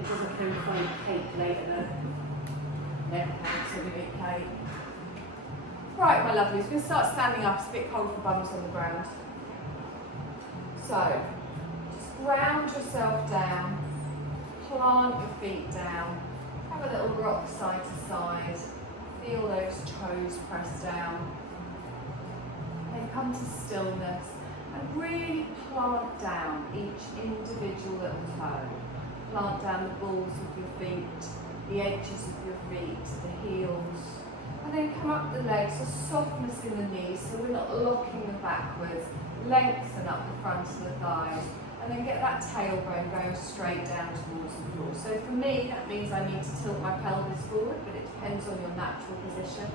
it doesn't feel fully cake later then. Never thanks a bit cake. Right, my lovelies, we're going to start standing up. It's a bit cold for bums on the ground. So, just ground yourself down, plant your feet down, have a little rock side to side, feel those toes press down. Then come to stillness and really plant down each individual little toe. Plant down the balls of your feet, the edges of your feet, the heels. And then come up the legs, so softness in the knees, so we're not locking them backwards. Lengthen up the front of the thighs. And then get that tailbone going straight down towards the floor. So for me, that means I need to tilt my pelvis forward, but it depends on your natural position.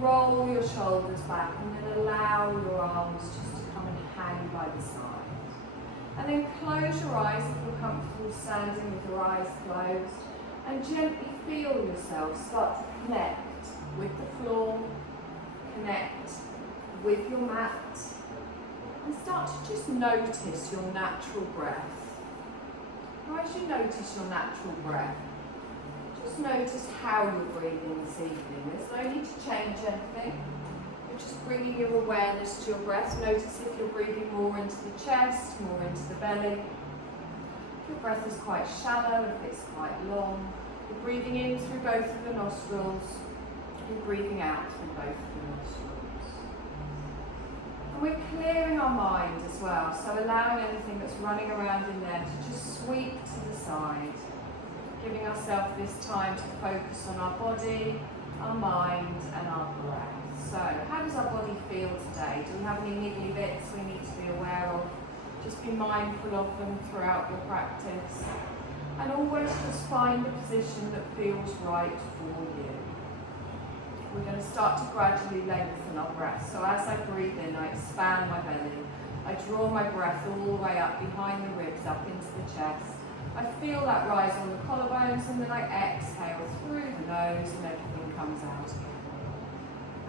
Roll your shoulders back and then allow your arms just to come and hang by the side. And then close your eyes if you're comfortable standing with your eyes closed. And gently feel yourself start to connect with the floor, connect with your mat, and start to just notice your natural breath. Now, as you notice your natural breath, just notice how you're breathing this evening. There's no need to change anything. You're just bringing your awareness to your breath. Notice if you're breathing more into the chest, more into the belly. If your breath is quite shallow, if it's quite long, you're breathing in through both of the nostrils. You're breathing out through both of the nostrils. And we're clearing our mind as well, so allowing anything that's running around in there to just sweep to the side. Giving ourselves this time to focus on our body, our mind and our breath. So, how does our body feel today? Do we have any niggly bits we need to be aware of? Just be mindful of them throughout your practice. And always just find the position that feels right for you. We're going to start to gradually lengthen our breath. So as I breathe in, I expand my belly. I draw my breath all the way up behind the ribs, up into the chest. I feel that rise on the collarbones, and then I exhale through the nose and everything comes out again.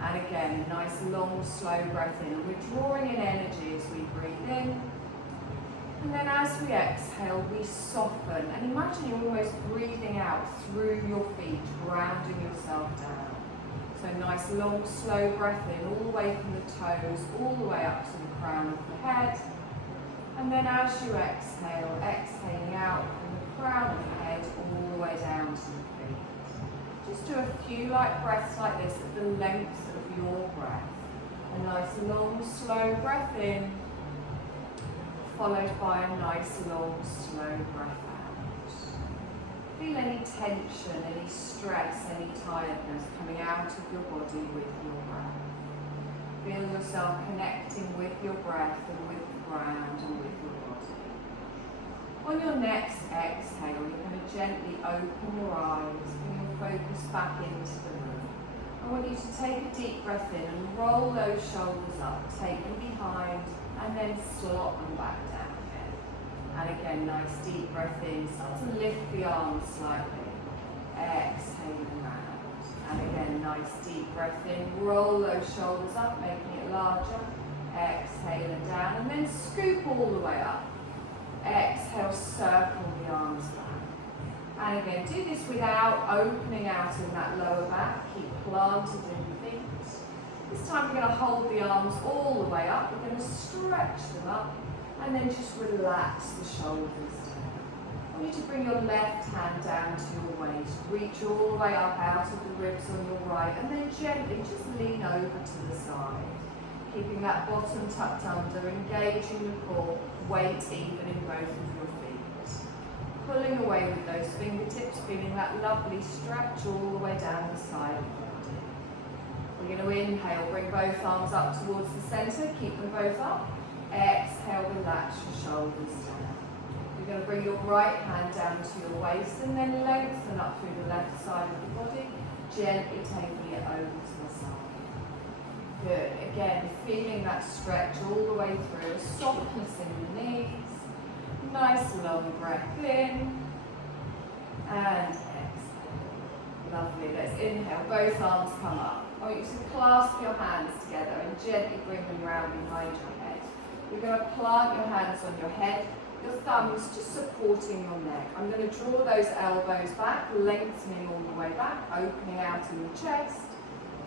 And again, a nice long slow breath in. And we're drawing in energy as we breathe in. And then as we exhale, we soften. And imagine you're almost breathing out through your feet, grounding yourself down. So nice long slow breath in, all the way from the toes, all the way up to the crown of the head. And then as you exhale, exhaling out from the crown of the head, all the way down to the feet. Just do a few light breaths like this at the length of your breath. A nice long slow breath in, followed by a nice long slow breath out. Feel any tension, any stress, any tiredness coming out of your body with your breath. Feel yourself connecting with your breath and with the ground and with your body. On your next exhale, you're going to gently open your eyes, bring your focus back into the room. I want you to take a deep breath in and roll those shoulders up, take them behind, and then slot them back down. And again, nice deep breath in. Start to lift the arms slightly. Exhaling round. And again, nice deep breath in. Roll those shoulders up, making it larger. Exhale and down. And then scoop all the way up. Exhale, circle the arms back. And again, do this without opening out in that lower back. Keep planted in the feet. This time we're going to hold the arms all the way up. We're going to stretch them up. And then just relax the shoulders down. I want you to bring your left hand down to your waist. Reach all the way up out of the ribs on your right. And then gently just lean over to the side. Keeping that bottom tucked under, engaging the core, weight even in both of your feet. Pulling away with those fingertips, feeling that lovely stretch all the way down the side of the body. We're going to inhale, bring both arms up towards the centre, keep them both up. Exhale, relax your shoulders down. You're going to bring your right hand down to your waist and then lengthen up through the left side of the body, gently taking it over to the side. Good. Again, feeling that stretch all the way through, softness in the knees. Nice long breath in and exhale. Lovely. Let's inhale. Both arms come up. I want you to clasp your hands together and gently bring them round behind your head. You're going to plant your hands on your head, your thumbs just supporting your neck. I'm going to draw those elbows back, lengthening all the way back, opening out in the chest.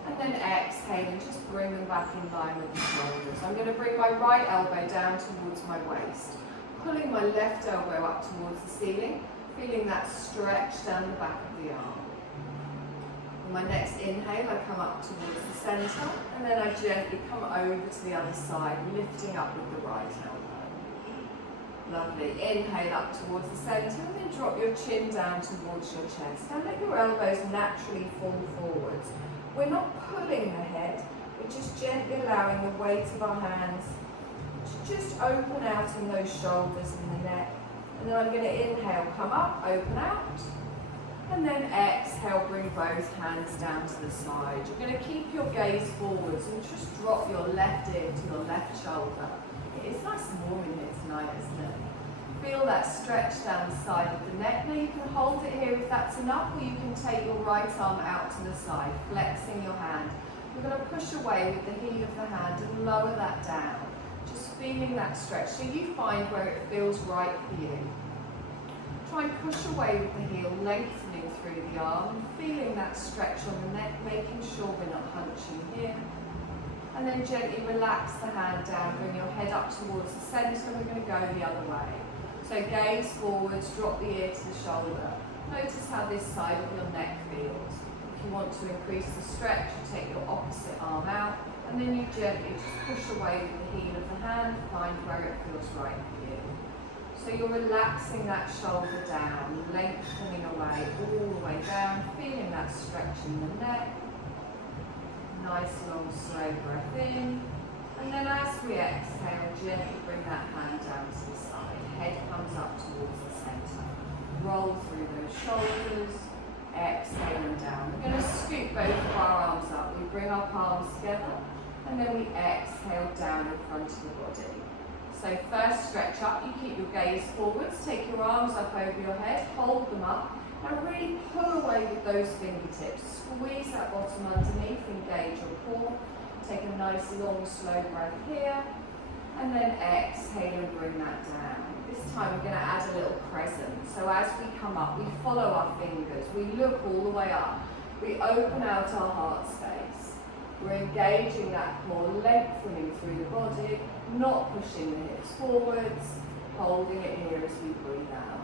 And then exhale and just bring them back in line with the shoulders. I'm going to bring my right elbow down towards my waist, pulling my left elbow up towards the ceiling, feeling that stretch down the back of the arm. On my next inhale, I come up towards the centre, and then I gently come over to the other side, lifting up with the right elbow. Lovely. Inhale up towards the centre, and then drop your chin down towards your chest. Now let your elbows naturally fall forwards. We're not pulling the head, we're just gently allowing the weight of our hands to just open out in those shoulders and the neck. And then I'm going to inhale, come up, open out. And then exhale, bring both hands down to the side. You're going to keep your gaze forwards and just drop your left ear to your left shoulder. It is nice and warm in here tonight, isn't it? Feel that stretch down the side of the neck. Now you can hold it here if that's enough, or you can take your right arm out to the side, flexing your hand. You're going to push away with the heel of the hand and lower that down. Just feeling that stretch so you find where it feels right for you. Try and push away with the heel, lengthening through the arm, feeling that stretch on the neck, making sure we're not hunching here. And then gently relax the hand down, bring your head up towards the centre, and we're going to go the other way. So gaze forwards, drop the ear to the shoulder. Notice how this side of your neck feels. If you want to increase the stretch, you take your opposite arm out, and then you gently just push away with the heel of the hand, find where it feels right for you. So you're relaxing that shoulder down, lengthening away, all the way down, feeling that stretch in the neck. Nice long slow breath in. And then as we exhale, gently bring that hand down to the side. Head comes up towards the centre. Roll through those shoulders. Exhale and down. We're going to scoop both of our arms up. We bring our palms together. And then we exhale down in front of the body. So first stretch up, you keep your gaze forwards, take your arms up over your head, hold them up, and really pull away with those fingertips. Squeeze that bottom underneath, engage your core. Take a nice long slow breath here, and then exhale and bring that down. This time we're going to add a little crescent. So as we come up, we follow our fingers, we look all the way up, we open out our heart space. We're engaging that core, lengthening through the body, not pushing the hips forwards, holding it here as we breathe out.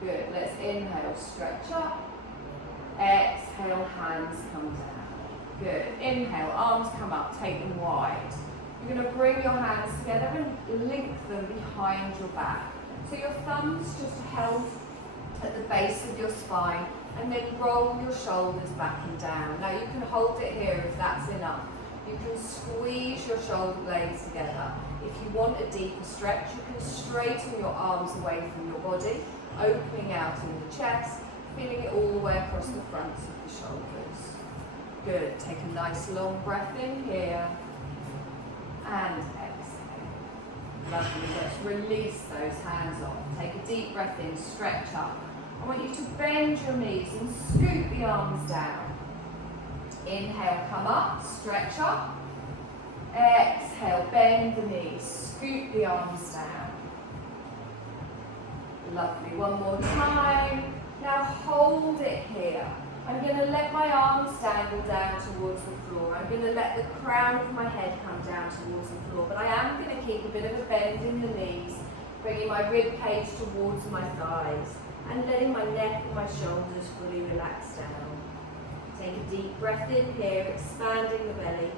Good, let's inhale, stretch up. Exhale, hands come down. Good, inhale, arms come up, take them wide. You're going to bring your hands together and link them behind your back. So your thumbs just held at the base of your spine, and then roll your shoulders back and down. Now you can hold it here if that's enough. You can squeeze your shoulder blades together. If you want a deeper stretch, you can straighten your arms away from your body, opening out in the chest, feeling it all the way across the fronts of the shoulders. Good, take a nice long breath in here, and exhale. Lovely, let's release those hands off. Take a deep breath in, stretch up. I want you to bend your knees and scoop the arms down. Inhale, come up, stretch up. Exhale, bend the knees, scoop the arms down. Lovely, one more time. Now hold it here. I'm going to let my arms dangle down towards the floor. I'm going to let the crown of my head come down towards the floor, but I am going to keep a bit of a bend in the knees, bringing my rib cage towards my thighs, and letting my neck and my shoulders fully relax down. Take a deep breath in here, expanding the belly,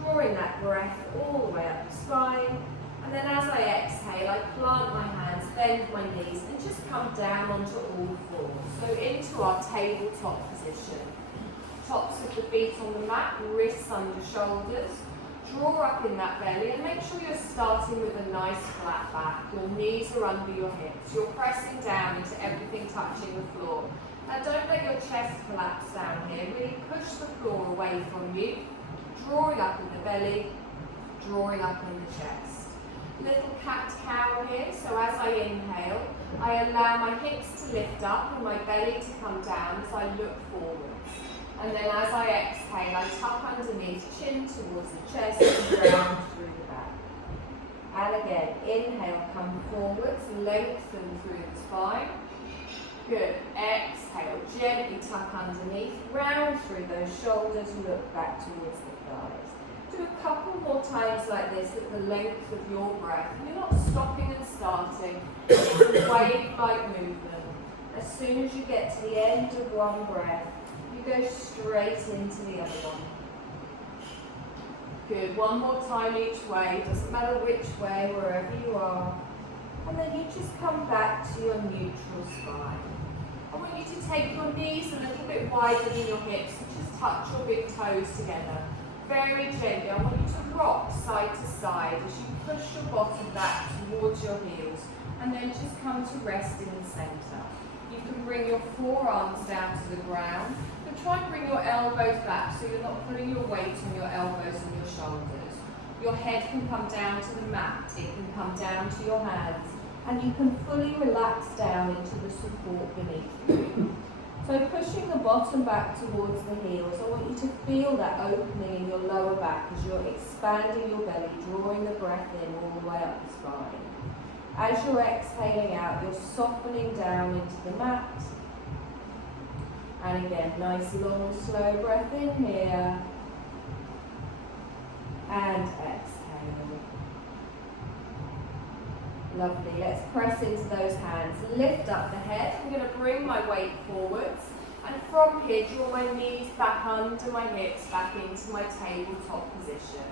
drawing that breath all the way up the spine. And then as I exhale, I plant my hands, bend my knees, and just come down onto all fours. So into our tabletop position. Tops of the feet on the mat, wrists under shoulders. Draw up in that belly and make sure you're starting with a nice flat back. Your knees are under your hips. You're pressing down into everything touching the floor. Now don't let your chest collapse down here. Really push the floor away from you. Drawing up in the belly, drawing up in the chest. Little cat-cow here, so as I inhale, I allow my hips to lift up and my belly to come down as I look forwards. And then as I exhale, I tuck underneath, chin towards the chest and round through the back. And again, inhale, come forwards, lengthen through the spine. Good. Exhale, gently tuck underneath, round through those shoulders, look back towards the thighs. Do a couple more times like this at the length of your breath. You're not stopping and starting. It's a wave-like movement. As soon as you get to the end of one breath, you go straight into the other one. Good. One more time each way. Doesn't matter which way, wherever you are. And then you just come back to your neutral spine. I want you to take your knees a little bit wider than your hips and just touch your big toes together. Very gently. I want you to rock side to side as you push your bottom back towards your heels. And then just come to rest in the centre. You can bring your forearms down to the ground. But try and bring your elbows back so you're not putting your weight on your elbows and your shoulders. Your head can come down to the mat. It can come down to your hands. And you can fully relax down into the support beneath you. So pushing the bottom back towards the heels, I want you to feel that opening in your lower back as you're expanding your belly, drawing the breath in all the way up the spine. As you're exhaling out, you're softening down into the mat. And again, nice long slow breath in here. And exhale. Lovely. Let's press into those hands. Lift up the head. I'm going to bring my weight forwards. And from here, draw my knees back under my hips, back into my tabletop position.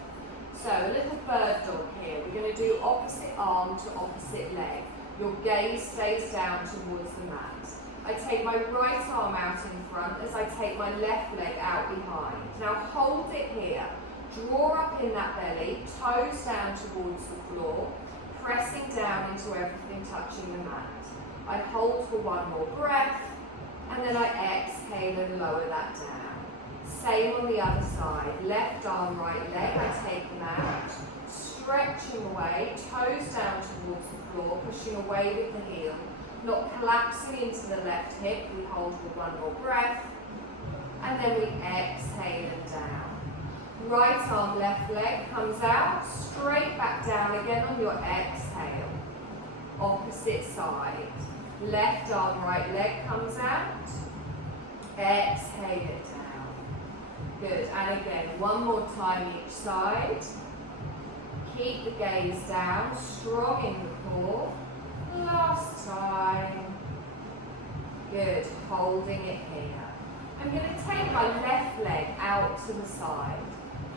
So a little bird dog here. We're going to do opposite arm to opposite leg. Your gaze stays down towards the mat. I take my right arm out in front as I take my left leg out behind. Now hold it here. Draw up in that belly, toes down towards the floor. Pressing down into everything touching the mat. I hold for one more breath, and then I exhale and lower that down. Same on the other side. Left arm, right leg, I take them out. Stretching away, toes down towards the floor, pushing away with the heel. Not collapsing into the left hip, we hold for one more breath, and then we exhale and down. Right arm, left leg comes out, straight back down again on your exhale. Opposite side. Left arm, right leg comes out. Exhale it down. Good, and again, one more time each side. Keep the gaze down, strong in the core. Last time. Good, holding it here. I'm going to take my left leg out to the side.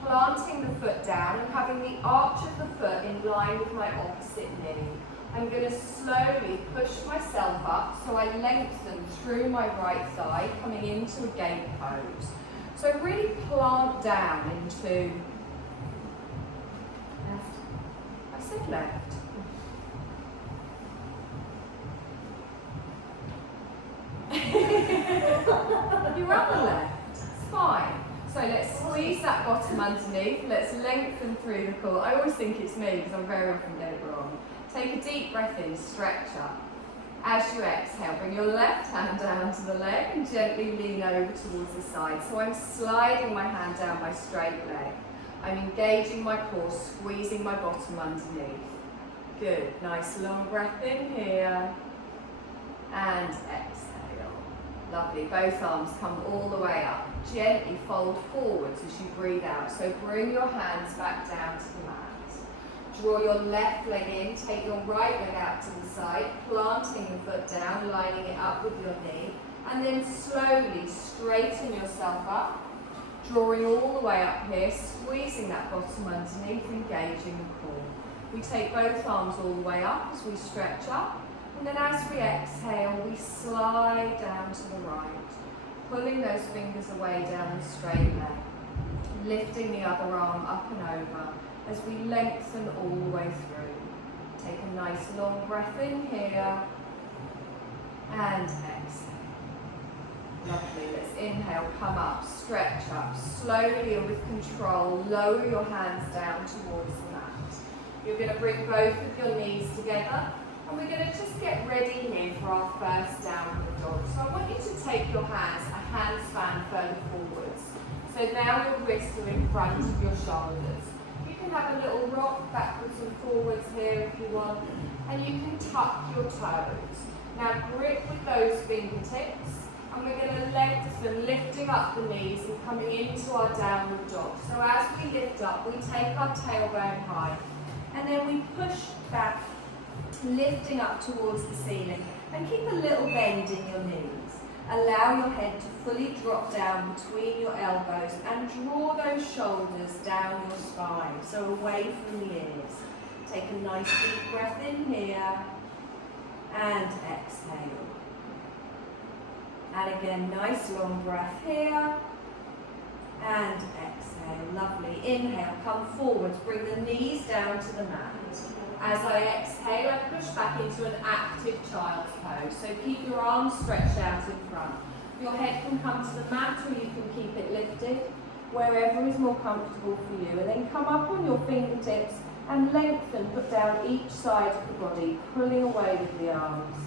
Planting the foot down and having the arch of the foot in line with my opposite knee. I'm going to slowly push myself up so I lengthen through my right thigh, coming into a gate pose. So really plant down into left. I said left. You're on the left. It's fine. So let's squeeze that bottom underneath. Let's lengthen through the core. I always think it's me because I'm very often get it wrong. Take a deep breath in, stretch up. As you exhale, bring your left hand down to the leg and gently lean over towards the side. So I'm sliding my hand down my straight leg. I'm engaging my core, squeezing my bottom underneath. Good. Nice long breath in here. And exhale. Lovely. Both arms come all the way up. Gently fold forwards as you breathe out. So bring your hands back down to the mat. Draw your left leg in. Take your right leg out to the side. Planting the foot down, lining it up with your knee. And then slowly straighten yourself up. Drawing all the way up here. Squeezing that bottom underneath. Engaging the core. We take both arms all the way up as we stretch up. And then as we exhale, we slide down to the right, pulling those fingers away down the straight leg, lifting the other arm up and over as we lengthen all the way through. Take a nice long breath in here, and exhale. Lovely, let's inhale, come up, stretch up, slowly and with control, lower your hands down towards the mat. You're going to bring both of your knees together. And we're going to just get ready here for our first downward dog. So I want you to take your hands a handspan further forwards. So now your wrists are in front of your shoulders. You can can have a little rock backwards and forwards here if you want, and you can tuck your toes. Now grip with those fingertips, and we're going to lengthen, lifting up the knees and coming into our downward dog. So as we lift up, we take our tailbone high, and then we push back, lifting up towards the ceiling, and keep a little bend in your knees. Allow your head to fully drop down between your elbows and draw those shoulders down your spine, so away from the ears. Take a nice deep breath in here and exhale. And again, nice long breath here and exhale. Lovely. Inhale, come forwards, bring the knees down to the mat. As I exhale, I push back into an active child's pose. So keep your arms stretched out in front. Your head can come to the mat, or you can keep it lifted, wherever is more comfortable for you. And then come up on your fingertips and lengthen, put down each side of the body, pulling away with the arms.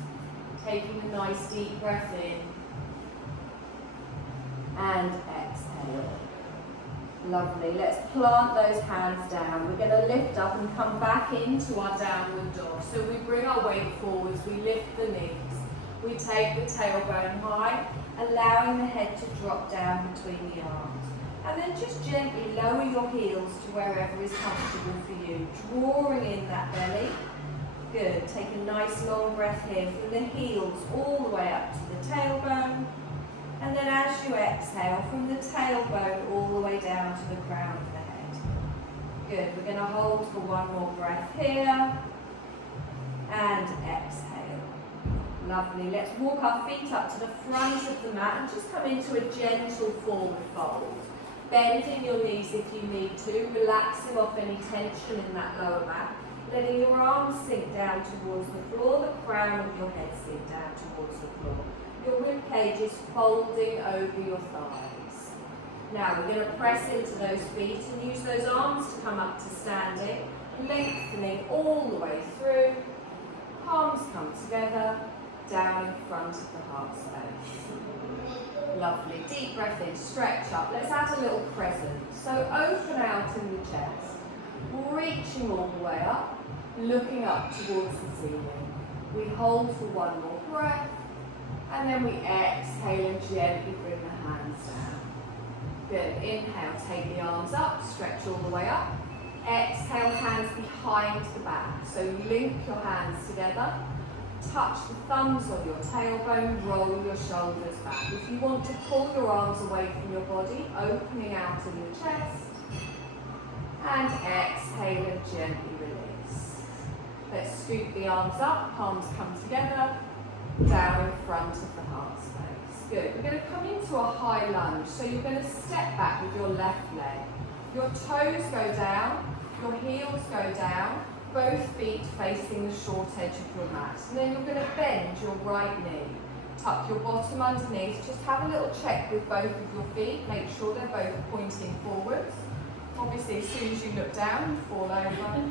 Taking a nice deep breath in and exhale. Lovely. Let's plant those hands down. We're going to lift up and come back into our downward dog. So we bring our weight forwards, we lift the knees. We take the tailbone high, allowing the head to drop down between the arms. And then just gently lower your heels to wherever is comfortable for you, drawing in that belly. Good. Take a nice long breath here from the heels all the way up to the tailbone. And then as you exhale, from the tailbone all the way down to the crown of the head. Good. We're going to hold for one more breath here. And exhale. Lovely. Let's walk our feet up to the front of the mat and just come into a gentle forward fold. Bending your knees if you need to, relaxing off any tension in that lower back. Letting your arms sink down towards the floor, the crown of your head sink down towards the floor. Your rib cage is folding over your thighs. Now we're going to press into those feet and use those arms to come up to standing, lengthening all the way through. Palms come together, down in front of the heart space. Lovely. Deep breath in, stretch up. Let's add a little crescent. So open out in the chest, reaching all the way up, looking up towards the ceiling. We hold for one more breath. And then we exhale and gently bring the hands down. Good. Inhale, take the arms up, stretch all the way up. Exhale, hands behind the back. So link your hands together. Touch the thumbs on your tailbone, roll your shoulders back. If you want to pull your arms away from your body, opening out in the chest. And exhale and gently release. Let's scoop the arms up, palms come together. Down in front of the heart space. Good. We're going to come into a high lunge. So you're going to step back with your left leg. Your toes go down, your heels go down, both feet facing the short edge of your mat. And then you're going to bend your right knee. Tuck your bottom underneath. Just have a little check with both of your feet. Make sure they're both pointing forwards. Obviously, as soon as you look down, you fall over.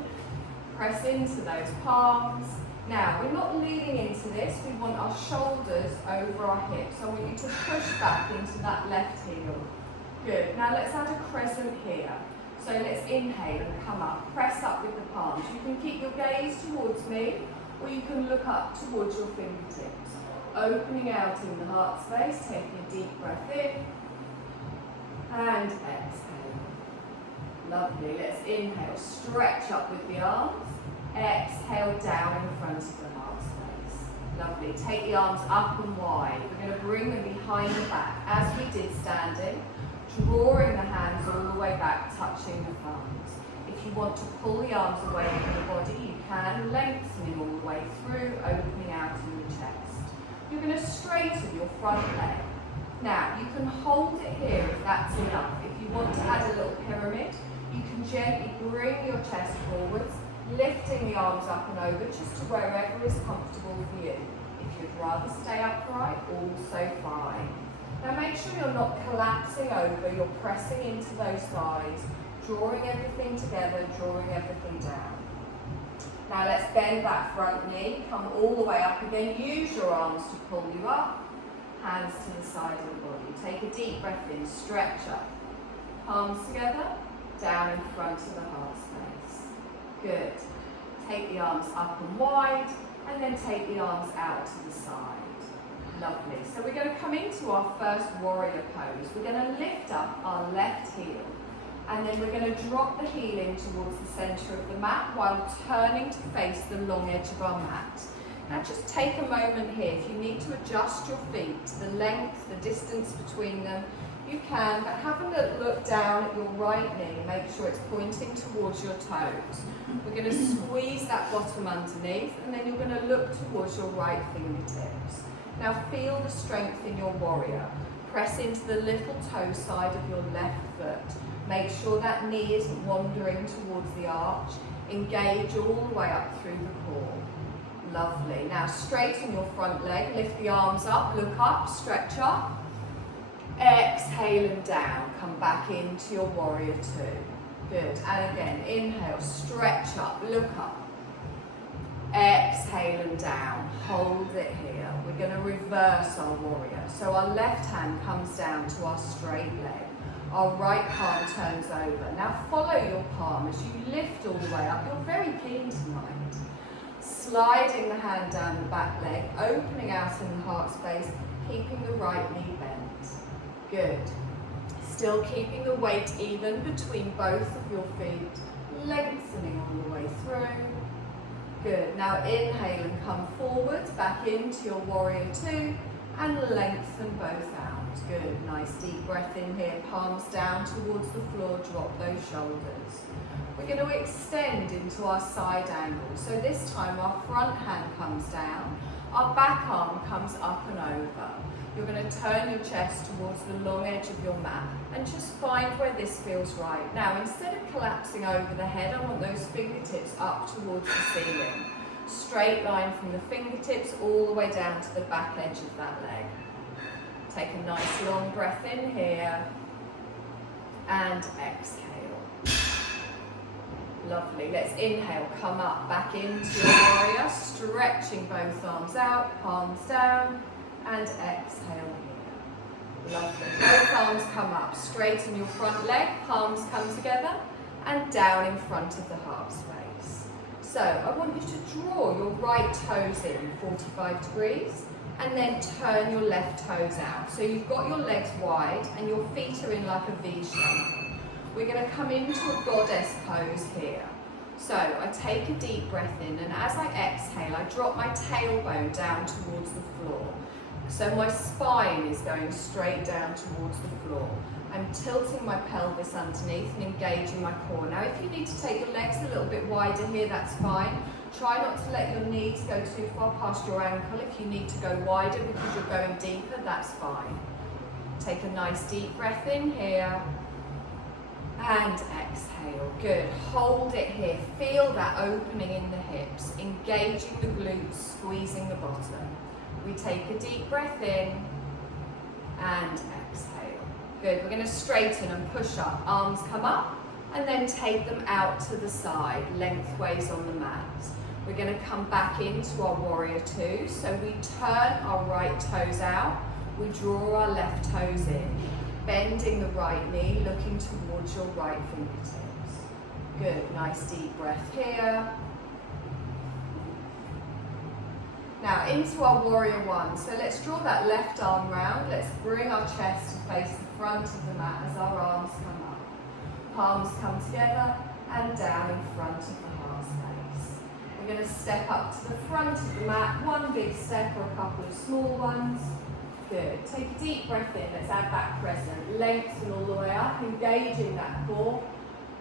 Press into those palms. Now, we're not leaning into this, we want our shoulders over our hips. So I want you to push back into that left heel. Good. Now let's add a crescent here. So let's inhale and come up. Press up with the palms. You can keep your gaze towards me, or you can look up towards your fingertips. Opening out in the heart space, taking a deep breath in. And exhale. Lovely. Let's inhale, stretch up with the arms. Exhale down in front of the heart space. Lovely. Take the arms up and wide. We're going to bring them behind the back as we did standing, drawing the hands all the way back, touching the thumbs. If you want to pull the arms away from the body, you can, lengthening all the way through, opening out in the chest. You're going to straighten your front leg. Now, you can hold it here if that's enough. If you want to add a little pyramid, you can gently bring your chest forwards, lifting the arms up and over just to wherever is comfortable for you. If you'd rather stay upright, also fine. Now make sure you're not collapsing over, you're pressing into those thighs, drawing everything together, drawing everything down. Now let's bend that front knee, come all the way up again, use your arms to pull you up, hands to the side of the body. Take a deep breath in, stretch up. Palms together, down in front of the heart space. Good. Take the arms up and wide, and then take the arms out to the side. Lovely. So we're going to come into our first warrior pose. We're going to lift up our left heel, and then we're going to drop the heel in towards the center of the mat while turning to face the long edge of our mat. Now just take a moment here. If you need to adjust your feet, the length, the distance between them, you can, but have a look down at your right knee and make sure it's pointing towards your toes. We're going to squeeze that bottom underneath, and then you're going to look towards your right fingertips. Now feel the strength in your warrior. Press into the little toe side of your left foot. Make sure that knee isn't wandering towards the arch. Engage all the way up through the core. Lovely. Now straighten your front leg, lift the arms up, look up, stretch up. Exhale and down. Come back into your warrior two. Good. And again, inhale, stretch up, look up. Exhale and down. Hold it here. We're going to reverse our warrior. So our left hand comes down to our straight leg. Our right palm turns over. Now follow your palm as you lift all the way up. You're very keen tonight. Sliding the hand down the back leg, opening out in the heart space, keeping the right knee bent. Good. Still keeping the weight even between both of your feet, lengthening all the way through. Good. Now inhale and come forwards, back into your warrior two, and lengthen both out. Good. Nice deep breath in here, palms down towards the floor, drop those shoulders. We're going to extend into our side angle. So this time our front hand comes down, our back arm comes up and over. You're going to turn your chest towards the long edge of your mat and just find where this feels right. Now, instead of collapsing over the head, I want those fingertips up towards the ceiling. Straight line from the fingertips all the way down to the back edge of that leg. Take a nice long breath in here and exhale. Lovely. Let's inhale, come up, back into your warrior, stretching both arms out, palms down, and exhale here. Lovely. Both arms come up, straighten your front leg, palms come together, and down in front of the heart space. So I want you to draw your right toes in 45 degrees, and then turn your left toes out. So you've got your legs wide, and your feet are in like a V shape. We're going to come into a goddess pose here. So I take a deep breath in, and as I exhale, I drop my tailbone down towards the floor. So my spine is going straight down towards the floor. I'm tilting my pelvis underneath and engaging my core. Now if you need to take your legs a little bit wider here, that's fine. Try not to let your knees go too far past your ankle. If you need to go wider because you're going deeper, that's fine. Take a nice deep breath in here. And exhale. Good. Hold it here. Feel that opening in the hips, engaging the glutes, squeezing the bottom. We take a deep breath in and exhale. Good. We're going to straighten and push up. Arms come up and then take them out to the side, lengthways on the mat. We're going to come back into our warrior two. So we turn our right toes out. We draw our left toes in. Bending the right knee, looking towards your right fingertips. Good, nice deep breath here. Now into our warrior one. So let's draw that left arm round. Let's bring our chest to face the front of the mat as our arms come up. Palms come together and down in front of the heart space. We're going to step up to the front of the mat. One big step or a couple of small ones. Good. Take a deep breath in. Let's add back crescent. Lengthen all the way up, engaging that core,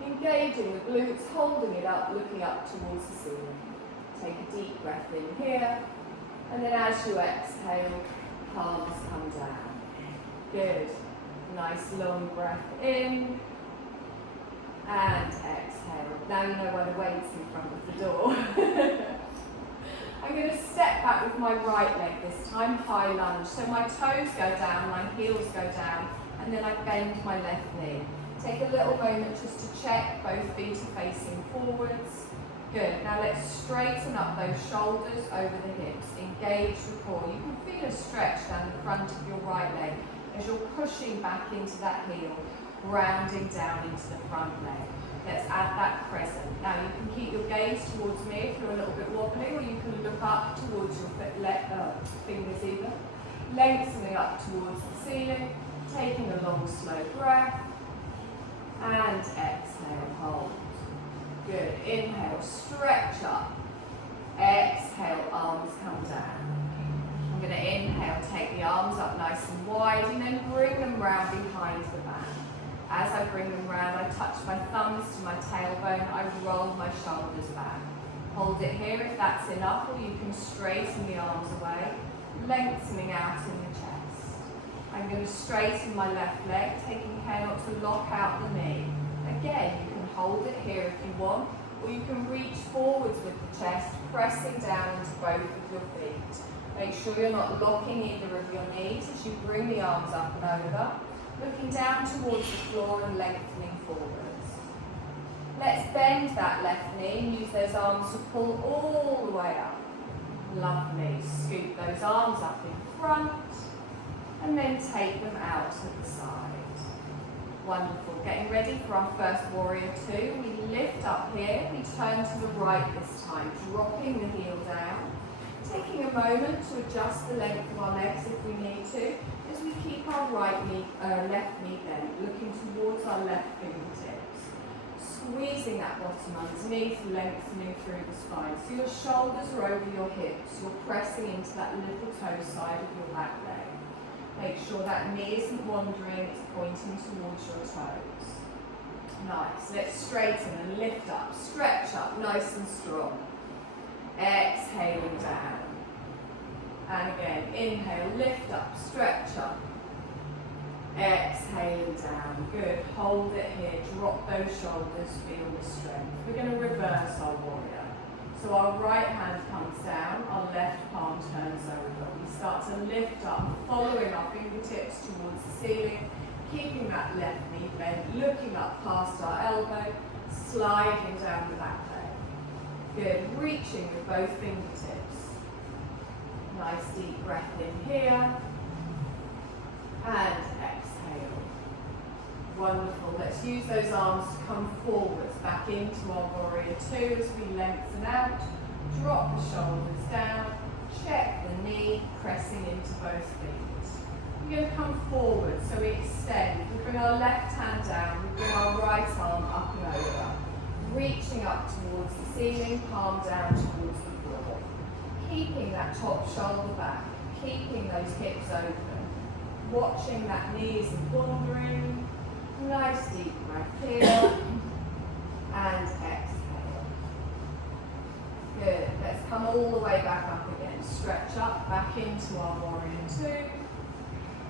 engaging the glutes, holding it up, looking up towards the ceiling. Take a deep breath in here, and then as you exhale, palms come down. Good. Nice long breath in, and exhale. Now you know where the weight's in front of the door. I'm going to step back with my right leg this time, high lunge. So my toes go down, my heels go down, and then I bend my left knee. Take a little moment just to check both feet are facing forwards. Good. Now let's straighten up those shoulders over the hips. Engage the core. You can feel a stretch down the front of your right leg as you're pushing back into that heel. grounding down into the front leg. Let's add that crescent. Now you can keep your gaze towards me if you're a little bit wobbly, or you can look up towards your fingers either. Lengthening up towards the ceiling, taking a long slow breath, and exhale, hold. Good, inhale, stretch up. Exhale, arms come down. I'm going to inhale, take the arms up nice and wide, and then bring them round behind the back. As I bring them round, I touch my thumbs to my tailbone, I roll my shoulders back. Hold it here if that's enough, or you can straighten the arms away, lengthening out in the chest. I'm going to straighten my left leg, taking care not to lock out the knee. Again, you can hold it here if you want, or you can reach forwards with the chest, pressing down into both of your feet. Make sure you're not locking either of your knees as you bring the arms up and over, looking down towards the floor and lengthening forwards. Let's bend that left knee and use those arms to pull all the way up. Lovely. Scoop those arms up in front and then take them out to the side. Wonderful. Getting ready for our first warrior two. We lift up here, we turn to the right this time, dropping the heel down. Taking a moment to adjust the length of our legs if we need to, as we keep our left knee bent, looking towards our left fingertips. Squeezing that bottom underneath, lengthening through the spine. So your shoulders are over your hips, you're pressing into that little toe side of your back leg. Make sure that knee isn't wandering, it's pointing towards your toes. Nice. Let's straighten and lift up, stretch up, nice and strong. Exhaling down. And again, inhale, lift up, stretch up. Exhaling down. Good. Hold it here. Drop those shoulders. Feel the strength. We're going to reverse our warrior. So our right hand comes down, our left palm turns over. We start to lift up, following our fingertips towards the ceiling, keeping that left knee bent, looking up past our elbow, sliding down the back leg. Good. Reaching with both fingertips. Nice deep breath in here. And exhale. Wonderful. Let's use those arms to come forwards, back into our warrior two as we lengthen out. Drop the shoulders down. Check the knee, pressing into both feet. We're going to come forward, so we extend. We bring our left hand down, we bring our right arm up and over. Reaching up towards the ceiling, palm down towards the floor. Keeping that top shoulder back, keeping those hips open. Watching that knee isn't wandering. Nice deep breath here. And exhale. Good. Let's come all the way back up again. Stretch up, back into our warrior two.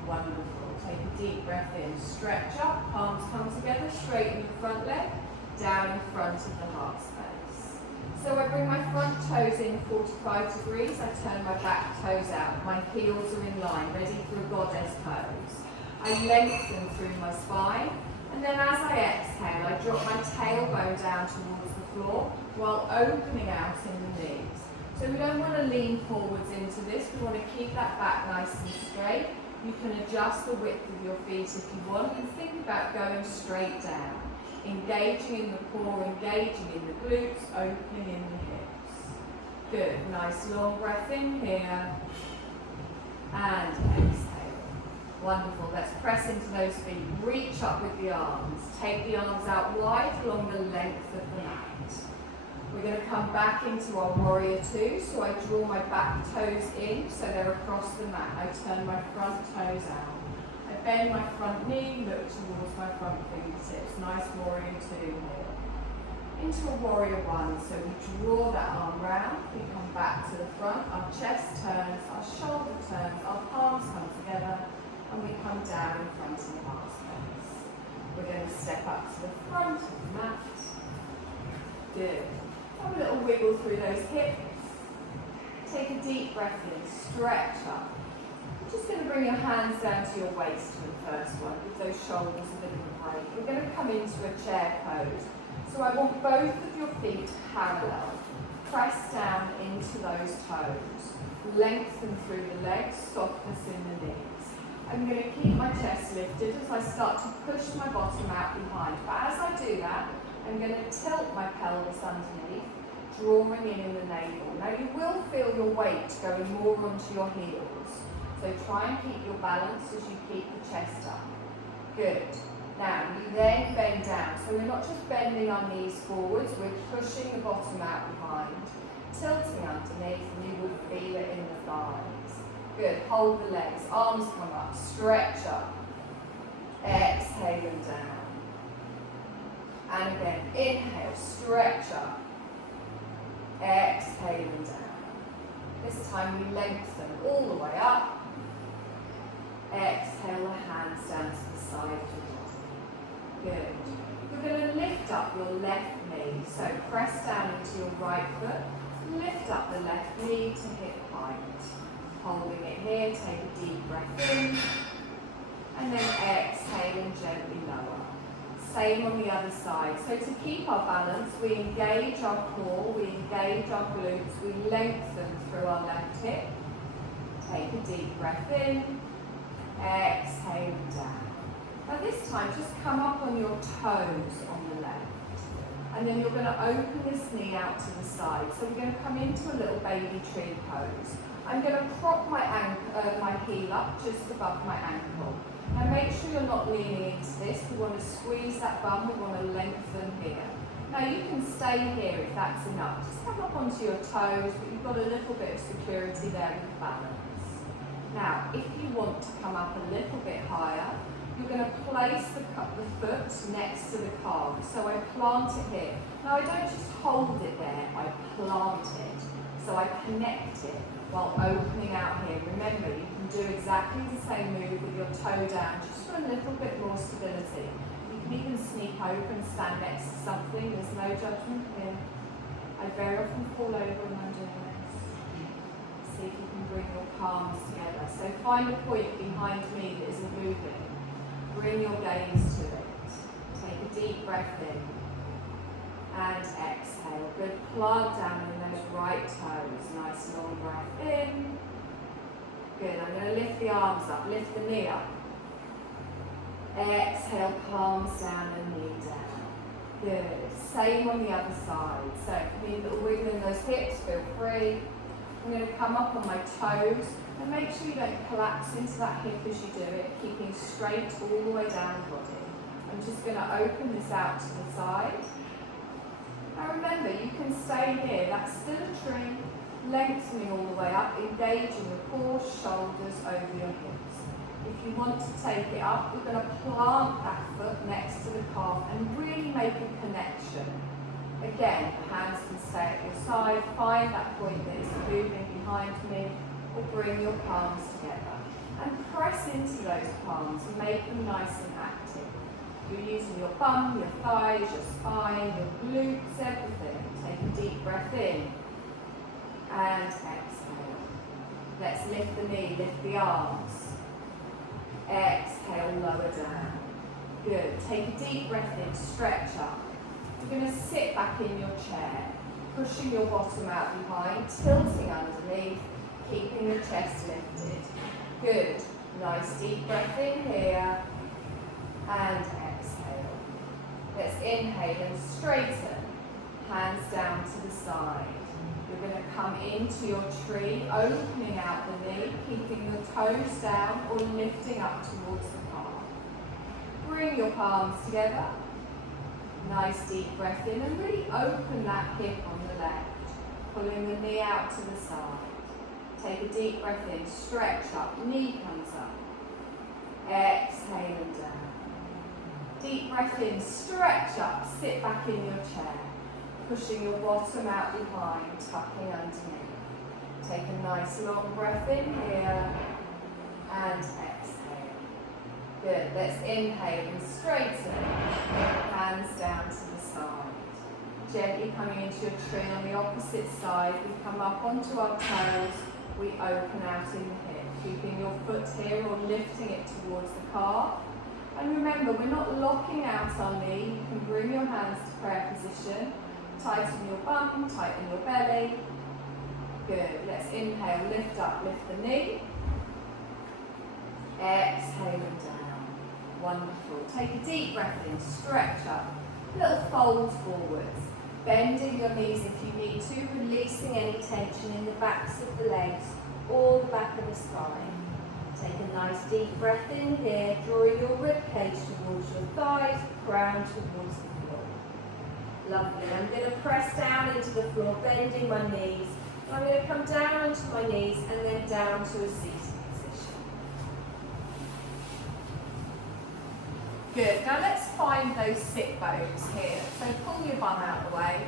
Wonderful. Take a deep breath in. Stretch up, palms come together, straighten the front leg, down in front of the heart space. So I bring my front toes in 45 degrees, I turn my back toes out, my heels are in line, ready for a goddess pose. I lengthen through my spine, and then as I exhale, I drop my tailbone down towards the floor while opening out in the knees. So we don't want to lean forwards into this, we want to keep that back nice and straight. You can adjust the width of your feet if you want, and think about going straight down. Engaging in the core, engaging in the glutes, opening in the hips. Good, nice long breath in here. And exhale. Wonderful, let's press into those feet. Reach up with the arms. Take the arms out wide along the length of the mat. We're going to come back into our warrior two. So I draw my back toes in so they're across the mat. I turn my front toes out. I bend my front knee, look towards my front fingertips. Nice warrior two here. Into a warrior one. So we draw that arm round. We come back to the front. Our chest turns, our shoulder turns, our palms come together, and we come down in front of the heart space. We're going to step up to the front of the mat. Good. Have a little wiggle through those hips. Take a deep breath in, stretch up. You're just going to bring your hands down to your waist for the first one. Give those shoulders a bit of a break. We're going to come into a chair pose. So I want both of your feet parallel. Press down into those toes. Lengthen through the legs, softness in the knees. I'm going to keep my chest lifted as I start to push my bottom out behind. But as I do that, I'm going to tilt my pelvis underneath, drawing in the navel. Now you will feel your weight going more onto your heels. So try and keep your balance as you keep the chest up. Good. Now you then bend down. So we're not just bending our knees forwards, we're pushing the bottom out behind, tilting underneath, and you will feel it in the thighs. Good, hold the legs, arms come up, stretch up, exhale and down. And again, inhale, stretch up, exhale and down. This time we lengthen all the way up, exhale the hands down to the side of the body. Good. You're going to lift up your left knee, so press down into your right foot, lift up the left knee to hip height. Holding it here, take a deep breath in, and then exhale and gently lower. Same on the other side. So to keep our balance, we engage our core, we engage our glutes, we lengthen through our left hip. Take a deep breath in, exhale and down. Now this time, just come up on your toes on the left. And then you're going to open this knee out to the side. So we're going to come into a little baby tree pose. I'm going to prop my heel up just above my ankle. Now make sure you're not leaning into this. We want to squeeze that bum, we want to lengthen here. Now you can stay here if that's enough. Just come up onto your toes, but you've got a little bit of security there with balance. Now, if you want to come up a little bit higher, you're going to place the foot next to the calf. So I plant it here. Now I don't just hold it there, I plant it. So I connect it while opening out here. Remember, you can do exactly the same move with your toe down, just for a little bit more stability. You can even sneak over and stand next to something. There's no judgment here. I very often fall over when I'm doing this. See if you can bring your palms together. So find a point behind me that isn't moving. Bring your gaze to it. Take a deep breath in. And exhale. Good. Plant down in those right toes. Nice long breath in. Good. I'm going to lift the arms up. Lift the knee up. Exhale. Palms down and knee down. Good. Same on the other side. So if you need a little wiggle in those hips, feel free. I'm going to come up on my toes. And make sure you don't collapse into that hip as you do it. Keeping straight all the way down the body. I'm just going to open this out to the side. Now remember, you can stay here, that's still a tree, lengthening all the way up, engaging the core, shoulders over your hips. If you want to take it up, we're going to plant that foot next to the calf and really make a connection. Again, the hands can stay at your side, find that point that is moving behind me, or bring your palms together. And press into those palms and make them nice and active. You're using your bum, your thighs, your spine, your glutes, everything. Take a deep breath in and exhale. Let's lift the knee, lift the arms. Exhale, lower down. Good. Take a deep breath in, stretch up. You're going to sit back in your chair, pushing your bottom out behind, tilting underneath, keeping the chest lifted. Good. Nice deep breath in here and exhale. Let's inhale and straighten. Hands down to the side. You're going to come into your tree, opening out the knee, keeping the toes down or lifting up towards the calf. Bring your palms together. Nice deep breath in and really open that hip on the left. Pulling the knee out to the side. Take a deep breath in, stretch up, knee comes up. Exhale and down. Deep breath in, stretch up, sit back in your chair. Pushing your bottom out behind, tucking underneath. Take a nice long breath in here and exhale. Good, let's inhale and straighten. Hands down to the side. Gently coming into your tree on the opposite side. We come up onto our toes. We open out in the hip, keeping your foot here or lifting it towards the calf. And remember, we're not locking out our knee. You can bring your hands to prayer position. Tighten your bum, tighten your belly. Good. Let's inhale, lift up, lift the knee. Exhaling down. Wonderful. Take a deep breath in, stretch up. Little folds forwards. Bending your knees if you need to, releasing any tension in the backs of the legs or the back of the spine. Take a nice deep breath in here, drawing your rib cage towards your thighs, crown towards the floor. Lovely. I'm going to press down into the floor, bending my knees. I'm going to come down onto my knees and then down to a seated position. Good. Now let's find those sit bones here. So pull your bum out of the way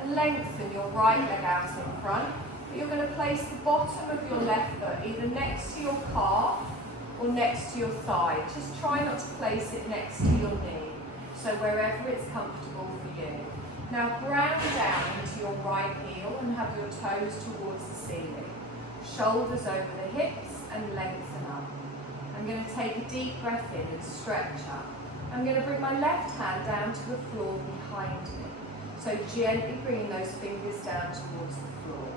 and lengthen your right leg out in front. But you're going to place the bottom of your left foot either next to your calf or next to your thigh. Just try not to place it next to your knee. So wherever it's comfortable for you. Now ground down into your right heel and have your toes towards the ceiling. Shoulders over the hips and lengthen up. I'm going to take a deep breath in and stretch up. I'm going to bring my left hand down to the floor behind me. So gently bringing those fingers down towards the floor.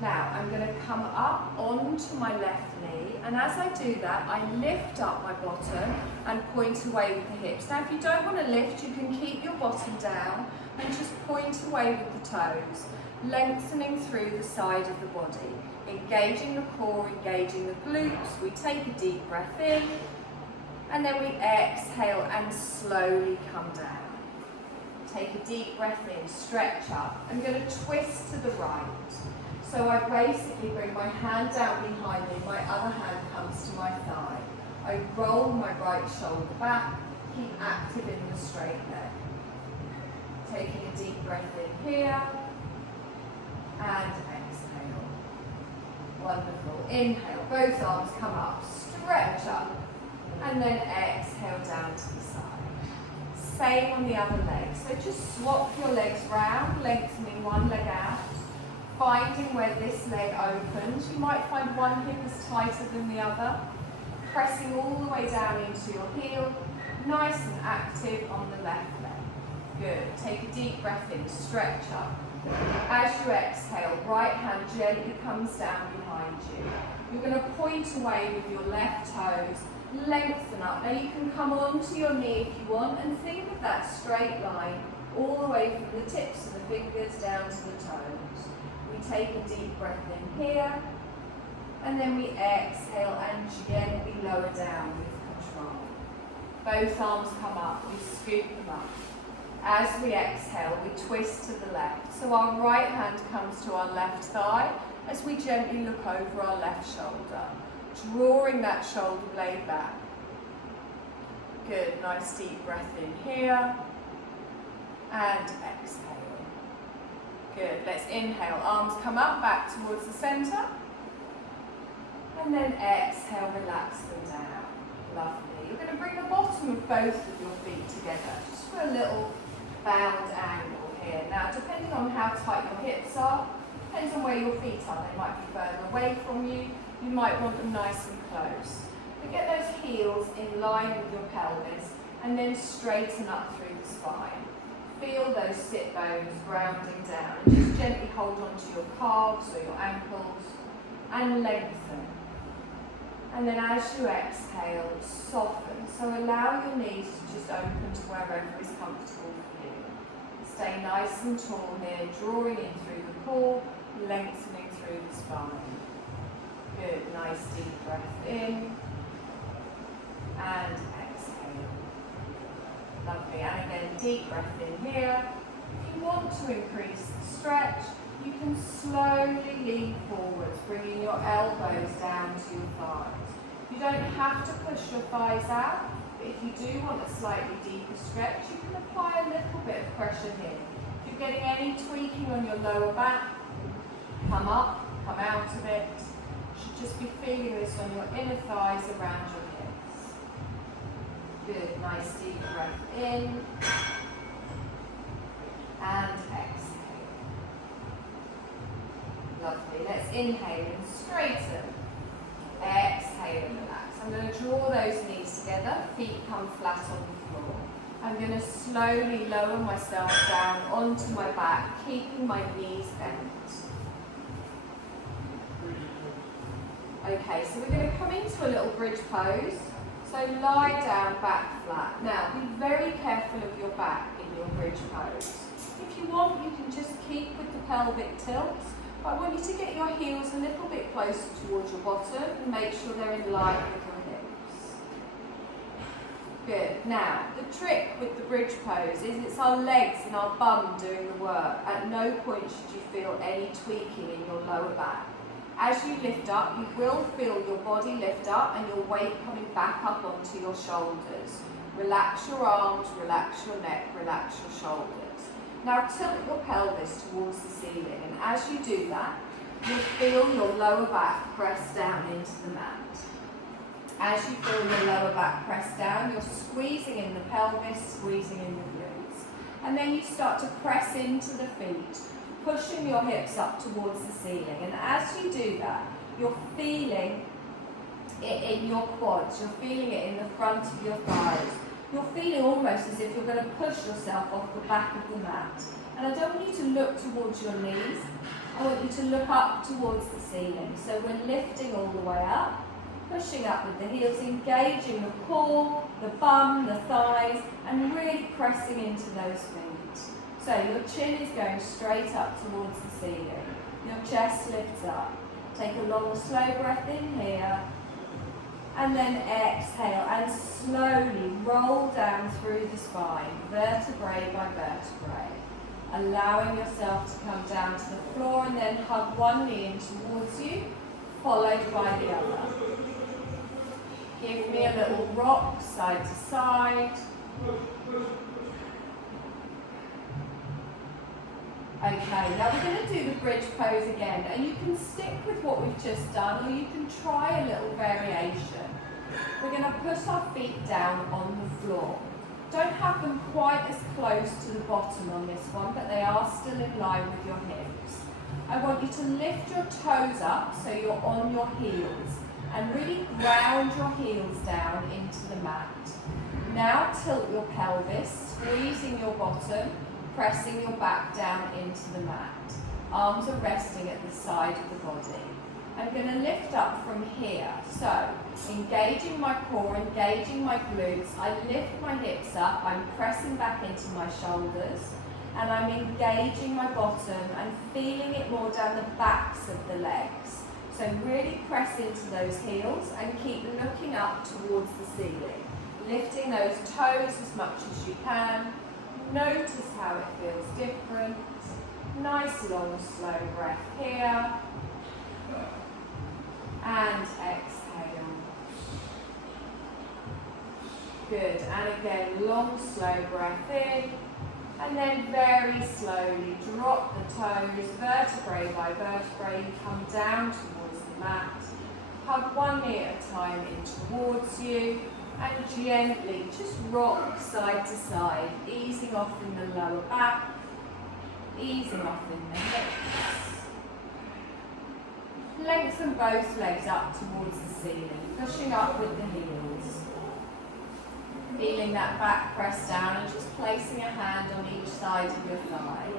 Now I'm going to come up onto my left knee, and as I do that I lift up my bottom and point away with the hips. Now if you don't want to lift, you can keep your bottom down and just point away with the toes, lengthening through the side of the body, engaging the core, engaging the glutes. We take a deep breath in and then we exhale and slowly come down. Take a deep breath in, stretch up. I'm going to twist to the right. So I basically bring my hand down behind me, my other hand comes to my thigh. I roll my right shoulder back, keep active in the straight leg. Taking a deep breath in here, and exhale. Wonderful. Inhale, both arms come up, stretch up, and then exhale down to the side. Same on the other leg. So just swap your legs round, lengthening one leg out. Finding where this leg opens. You might find one hip is tighter than the other. Pressing all the way down into your heel. Nice and active on the left leg. Good. Take a deep breath in, stretch up. As you exhale, right hand gently comes down behind you. You're going to point away with your left toes. Lengthen up. Now you can come onto your knee if you want and think of that straight line all the way from the tips of the fingers down to the toes. We take a deep breath in here and then we exhale and gently lower down with control. Both arms come up, we scoop them up. As we exhale, we twist to the left. So our right hand comes to our left thigh as we gently look over our left shoulder. Drawing that shoulder blade back. Good, nice deep breath in here. And exhale. Good, let's inhale. Arms come up, back towards the centre. And then exhale, relax them down. Lovely. You're going to bring the bottom of both of your feet together, just for a little bound angle here. Now, depending on how tight your hips are, depends on where your feet are. They might be further away from you. You might want them nice and close. But get those heels in line with your pelvis and then straighten up through the spine. Feel those sit bones grounding down. And just gently hold onto your calves or your ankles and lengthen. And then as you exhale, soften. So allow your knees to just open to wherever is comfortable for you. Stay nice and tall here, drawing in through the core, lengthening through the spine. Good, nice deep breath in and exhale. Lovely, and again, deep breath in here. If you want to increase the stretch, you can slowly lean forwards, bringing your elbows down to your thighs. You don't have to push your thighs out, but if you do want a slightly deeper stretch, you can apply a little bit of pressure here. If you're getting any tweaking on your lower back, come up, come out of it. Just be feeling this on your inner thighs around your hips. Good, nice deep breath in and exhale. Lovely, let's inhale and straighten. Exhale and relax. I'm going to draw those knees together, feet come flat on the floor. I'm going to slowly lower myself down onto my back, keeping my knees bent. Okay, so we're going to come into a little bridge pose. So lie down, back flat. Now, be very careful of your back in your bridge pose. If you want, you can just keep with the pelvic tilts, but I want you to get your heels a little bit closer towards your bottom and make sure they're in line with your hips. Good. Now, the trick with the bridge pose is it's our legs and our bum doing the work. At no point should you feel any tweaking in your lower back. As you lift up, you will feel your body lift up and your weight coming back up onto your shoulders. Relax your arms, relax your neck, relax your shoulders. Now tilt your pelvis towards the ceiling, and as you do that, you'll feel your lower back press down into the mat. As you feel your lower back press down, you're squeezing in the pelvis, squeezing in the glutes. And then you start to press into the feet, pushing your hips up towards the ceiling. And as you do that, you're feeling it in your quads, you're feeling it in the front of your thighs. You're feeling almost as if you're going to push yourself off the back of the mat. And I don't want you to look towards your knees, I want you to look up towards the ceiling. So we're lifting all the way up, pushing up with the heels, engaging the core, the bum, the thighs, and really pressing into those feet. So your chin is going straight up towards the ceiling. Your chest lifts up. Take a long, slow breath in here. And then exhale and slowly roll down through the spine, vertebrae by vertebrae. Allowing yourself to come down to the floor and then hug one knee in towards you, followed by the other. Give me a little rock side to side. Okay, now we're going to do the bridge pose again, and you can stick with what we've just done, or you can try a little variation. We're going to put our feet down on the floor. Don't have them quite as close to the bottom on this one, but they are still in line with your hips. I want you to lift your toes up so you're on your heels, and really ground your heels down into the mat. Now tilt your pelvis, squeezing your bottom, pressing your back down into the mat. Arms are resting at the side of the body. I'm going to lift up from here. So, engaging my core, engaging my glutes. I lift my hips up, I'm pressing back into my shoulders, and I'm engaging my bottom and feeling it more down the backs of the legs. So really press into those heels and keep looking up towards the ceiling. Lifting those toes as much as you can. Notice how it feels different. Nice long slow breath here. And exhale. Good. And again, long slow breath in. And then very slowly drop the toes, vertebrae by vertebrae. You come down towards the mat. Hug one knee at a time in towards you. And gently just rock side to side, easing off in the lower back, easing off in the hips. Lengthen both legs up towards the ceiling, pushing up with the heels. Feeling that back press down and just placing a hand on each side of your thigh.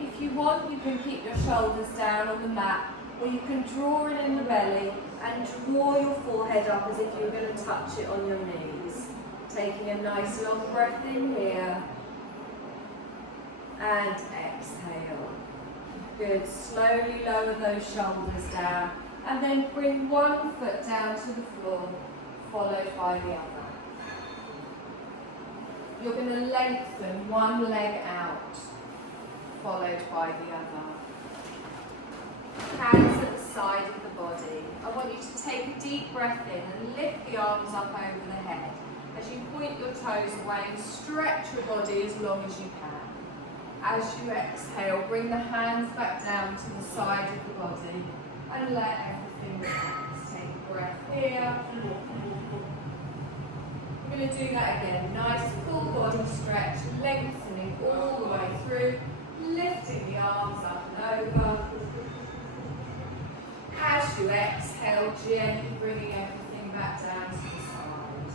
If you want, you can keep your shoulders down on the mat, or you can draw it in the belly and draw your forehead up as if you were going to touch it on your knees. Taking a nice long breath in here. And exhale. Good. Slowly lower those shoulders down. And then bring one foot down to the floor, followed by the other. You're going to lengthen one leg out, followed by the other. Hands at the side of the body. I want you to take a deep breath in and lift the arms up over the head as you point your toes away and stretch your body as long as you can. As you exhale, bring the hands back down to the side of the body and let everything relax. Take a breath here. We're going to do that again. Nice full body stretch, lengthening all the way through, lifting the arms up and over. As you exhale, gently bringing everything back down to the side.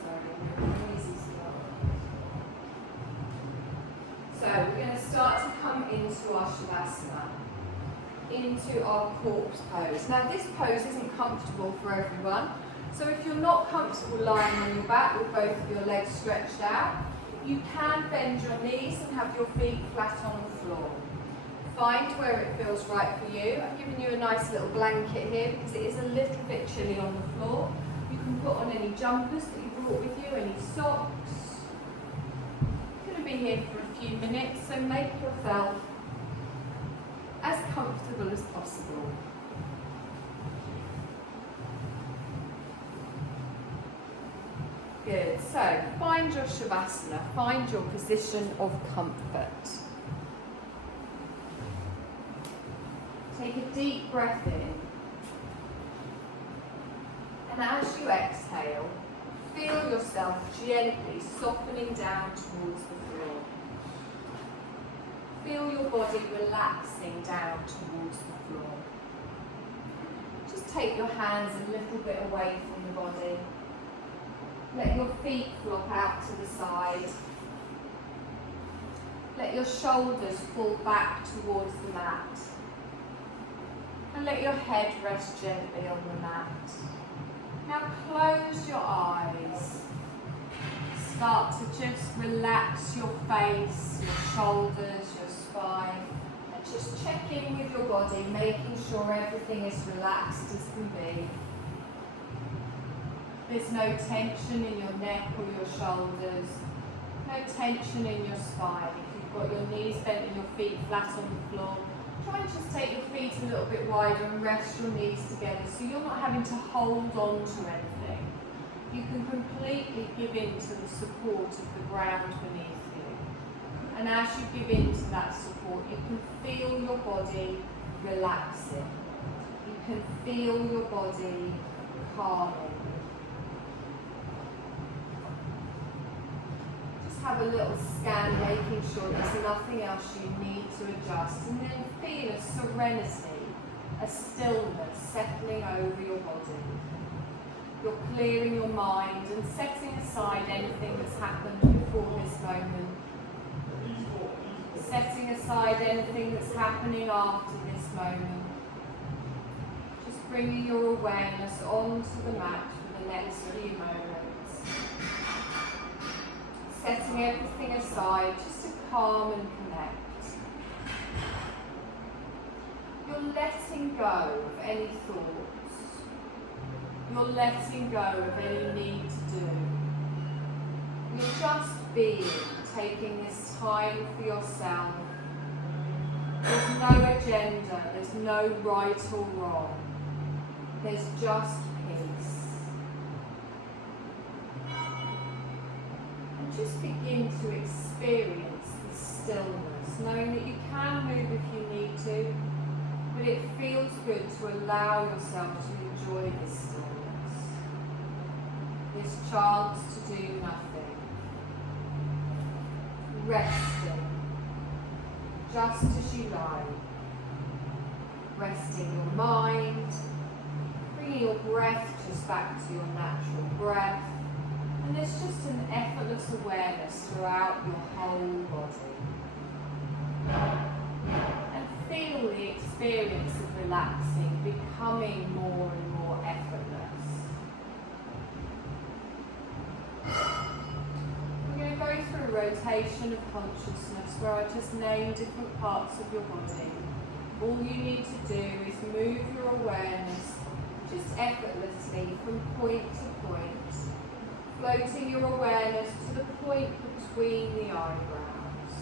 Sorry, easy slow. So we're going to start to come into our Shavasana. into our corpse pose. Now this pose isn't comfortable for everyone, so if you're not comfortable lying on your back with both of your legs stretched out, you can bend your knees and have your feet flat on the floor. Find where it feels right for you. I've given you a nice little blanket here because it is a little bit chilly on the floor. You can put on any jumpers that you brought with you, any socks. You're going to be here for a few minutes, so make yourself as comfortable as possible. Good, so find your Shavasana, find your position of comfort. Take a deep breath in, and as you exhale, feel yourself gently softening down towards the floor. Feel your body relaxing down towards the floor. Just take your hands a little bit away from the body. Let your feet flop out to the side. Let your shoulders fall back towards the mat. And let your head rest gently on the mat. Now close your eyes. Start to just relax your face, your shoulders, your spine. And just check in with your body, making sure everything is relaxed as can be. There's no tension in your neck or your shoulders. No tension in your spine. If you've got your knees bent and your feet flat on the floor, try and just take your feet a little bit wider and rest your knees together so you're not having to hold on to anything. You can completely give in to the support of the ground beneath you. And as you give in to that support, you can feel your body relaxing. You can feel your body calming. Have a little scan, making sure there's nothing else you need to adjust, and then feel a serenity, a stillness settling over your body. You're clearing your mind and setting aside anything that's happened before this moment. Setting aside anything that's happening after this moment. Just bringing your awareness onto the mat for the next few moments. Setting everything aside just to calm and connect. You're letting go of any thoughts. You're letting go of any need to do. You're just being, taking this time for yourself. There's no agenda, there's no right or wrong. There's just peace. Just begin to experience the stillness, knowing that you can move if you need to, but it feels good to allow yourself to enjoy this stillness, this chance to do nothing, resting, just as you lie, resting your mind, bringing your breath just back to your natural breath. And there's just an effortless awareness throughout your whole body. And feel the experience of relaxing becoming more and more effortless. We're going to go through a rotation of consciousness where I just name different parts of your body. All you need to do is move your awareness just effortlessly from point to point. Floating your awareness to the point between the eyebrows.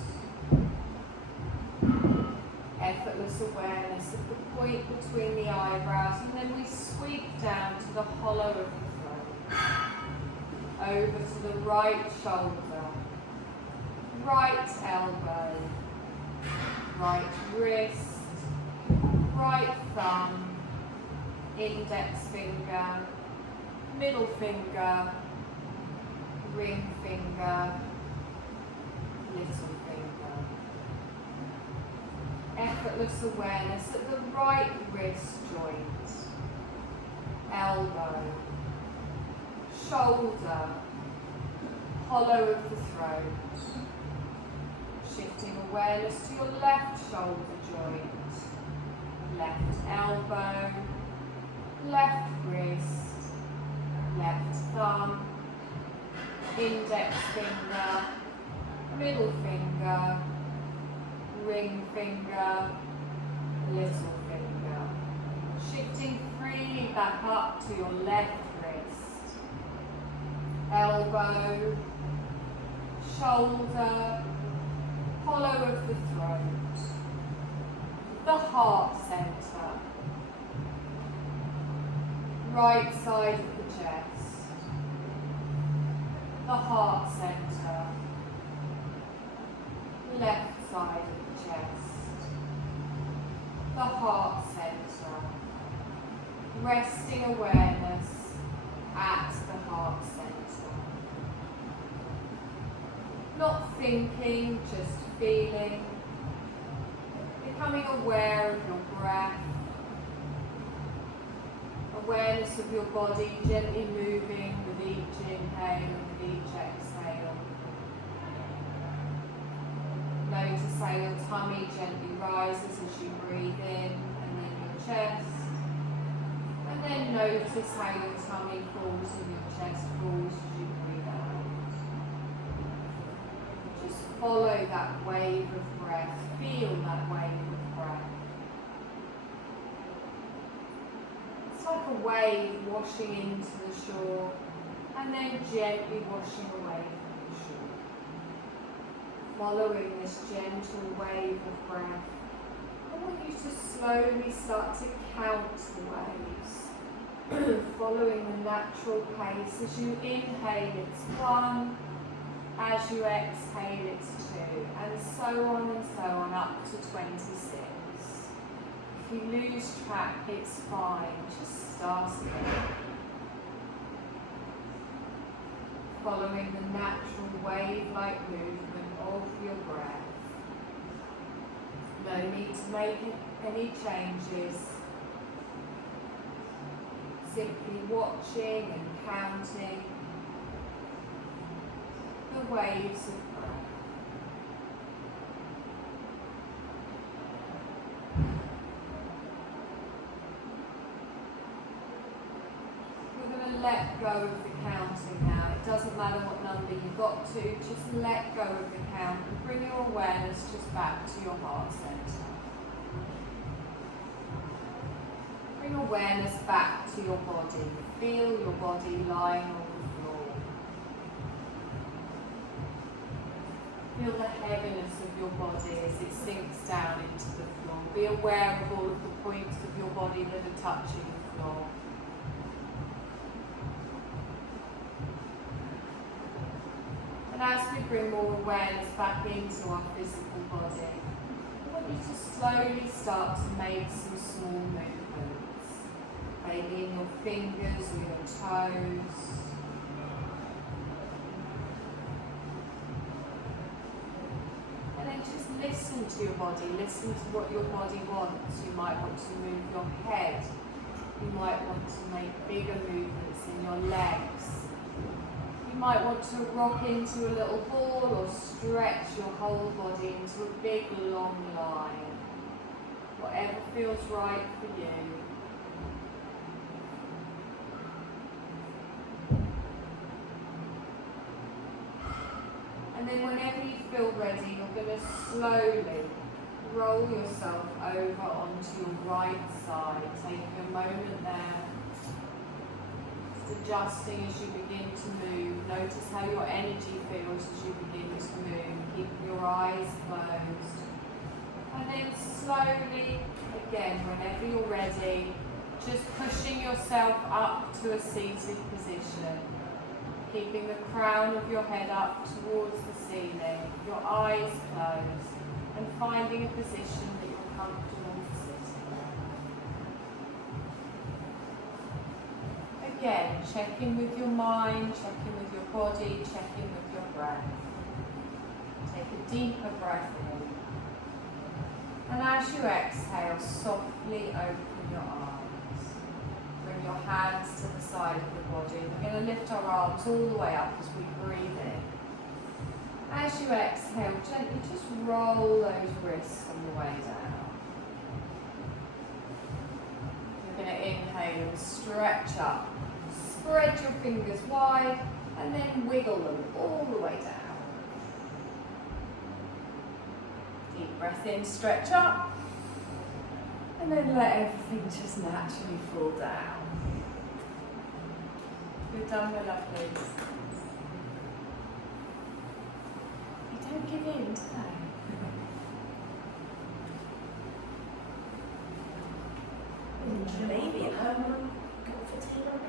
Effortless awareness of the point between the eyebrows, and then we sweep down to the hollow of the throat. Over to the right shoulder, right elbow, right wrist, right thumb, index finger, middle finger, ring finger, little finger. Effortless awareness at the right wrist joint, elbow, shoulder, hollow of the throat. Shifting awareness to your left shoulder joint, left elbow, left wrist, left thumb, index finger, middle finger, ring finger, little finger. Shifting freely back up to your left wrist, elbow, shoulder, hollow of the throat, the heart center, right side of the chest, the heart center, left side of the chest, the heart center, resting awareness at the heart center. Not thinking, just feeling, becoming aware of your breath, awareness of your body gently moving with each inhale and with each exhale. Notice how your tummy gently rises as you breathe in, and then your chest. And then notice how your tummy falls and your chest falls as you breathe out. Just follow that wave of breath. Feel that wave of breath. It's like a wave washing into the shore and then gently washing away from the shore. Following this gentle wave of breath, I want you to slowly start to count the waves. Following the natural pace. As you inhale, it's 1. As you exhale, it's 2. And so on up to 26. If you lose track, it's fine. Just start again. Following the natural wave-like movement of your breath. No need to make any changes. Simply watching and counting the waves of breath. We're going to let go of the counting now. It doesn't matter what number you got to, just let go of the count and bring your awareness just back to your heart center. Bring awareness back to your body. Feel your body lying on the floor. Feel the heaviness of your body as it sinks down into the floor. Be aware of all of the points of your body that are touching the floor. And as we bring more awareness back into our physical body, I want you to slowly start to make some small movements. Maybe in your fingers or your toes. And then just listen to your body. Listen to what your body wants. You might want to move your head. You might want to make bigger movements in your legs. You might want to rock into a little ball or stretch your whole body into a big long line. Whatever feels right for you. And then whenever you feel ready, you're going to slowly roll yourself over onto your right side. Taking a moment there, just adjusting as you begin to move. Notice how your energy feels as you begin to move. Keep your eyes closed. And then slowly, again, whenever you're ready, just pushing yourself up to a seated position. Keeping the crown of your head up towards the ceiling, your eyes closed, and finding a position that you're comfortable sitting. Again, check in with your mind, check in with your body, check in with your breath. Take a deeper breath in. And as you exhale, softly open your eyes. Bring your hands to the side of the body. We're going to lift our arms all the way up as we breathe in. As you exhale, gently just roll those wrists on the way down. going to inhale and stretch up. Spread your fingers wide and then wiggle them all the way down. Deep breath in, stretch up. And then let everything just naturally fall down. You're done, my lovelies. You don't give in today. Maybe at home, go for tea on it.